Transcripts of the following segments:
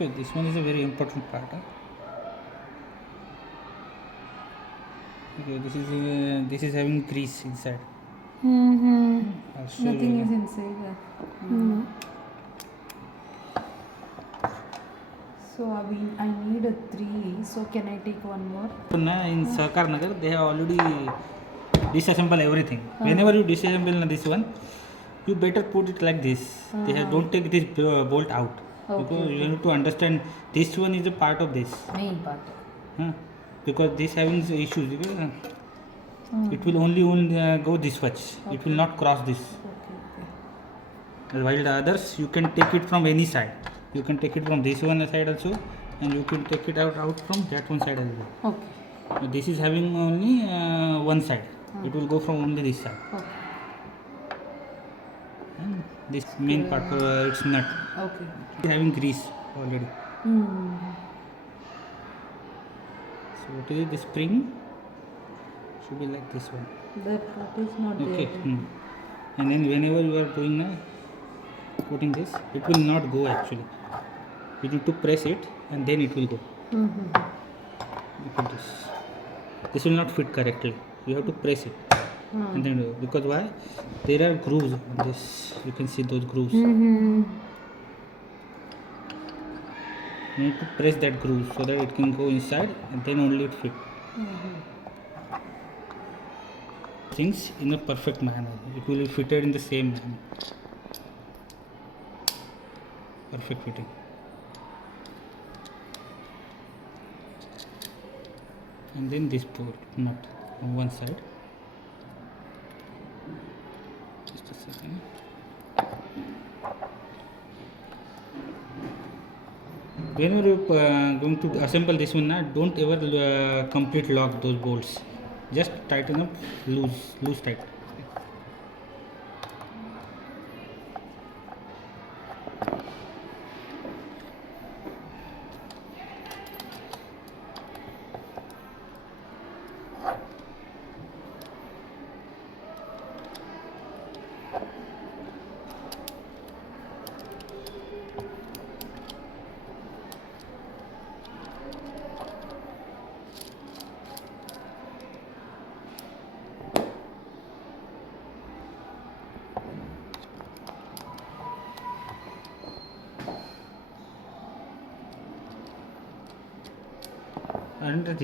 Okay, this one is a very important part. Huh? Okay, this is having grease inside. I'll show Nothing you is again. inside. So I need a 3. So can I take one more? In Sarkar Nagar, they have already disassembled everything. Whenever you disassemble this one, you better put it like this. Don't take this bolt out. Because you need to understand this one is a part of this. Main part. Because this having issues, it will only go this much. It will not cross this. While the others, you can take it from any side. You can take it from this one side also, and you can take it out from that one side as well. Okay. This is having only one side. It will go from only this side. Okay. And this main part, it's nut. Okay. It's having grease already. So what is it? The spring should be like this one. That part is not Okay. there. And then whenever you are doing putting this, it will not go actually. You need to press it and then it will go. Look at this. This will not fit correctly. You have to press it. And then because why? There are grooves on this. You can see those grooves. You need to press that groove so that it can go inside and then only it fit. Things in a perfect manner. It will be fitted in the same manner. Perfect fitting. And then this bolt nut on one side. Just a second. Whenever you are going to assemble this one, don't ever complete lock those bolts. Just tighten up loose tight.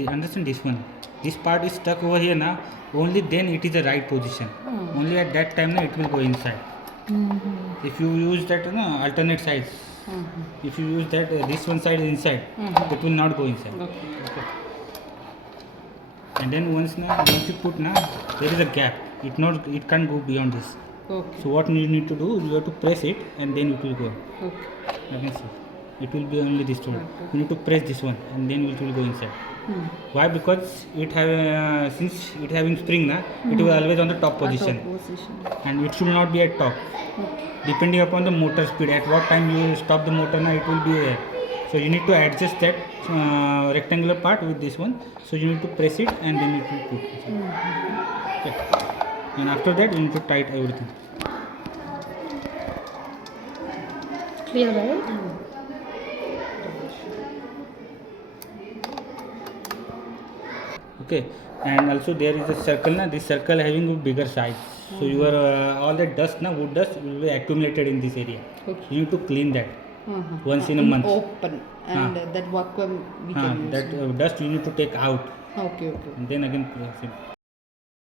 Understand this one. This part is stuck over here now. Only then it is the right position. Only at that time it will go inside. If you use that alternate sides, if you use that this one side is inside, it will not go inside. Okay. And then once you put there is a gap. It can't go beyond this. Okay. So what you need to do, you have to press it and then it will go. Okay. You can see. It will be only this one. You need to press this one and then it will go inside. Why? Because it have since it having spring it will always on the top position. And it should not be at top. Depending upon the motor speed, at what time you stop the motor it will be there. So you need to adjust that rectangular part with this one. So you need to press it and then it will put. Okay. And after that you need to tight everything. Clear, right? Okay, and also there is a circle this circle having a bigger size, so your all the dust wood dust will be accumulated in this area. Okay. You need to clean that once in a month. Open and that vacuum we can use. That dust you need to take out Okay. and then again press it.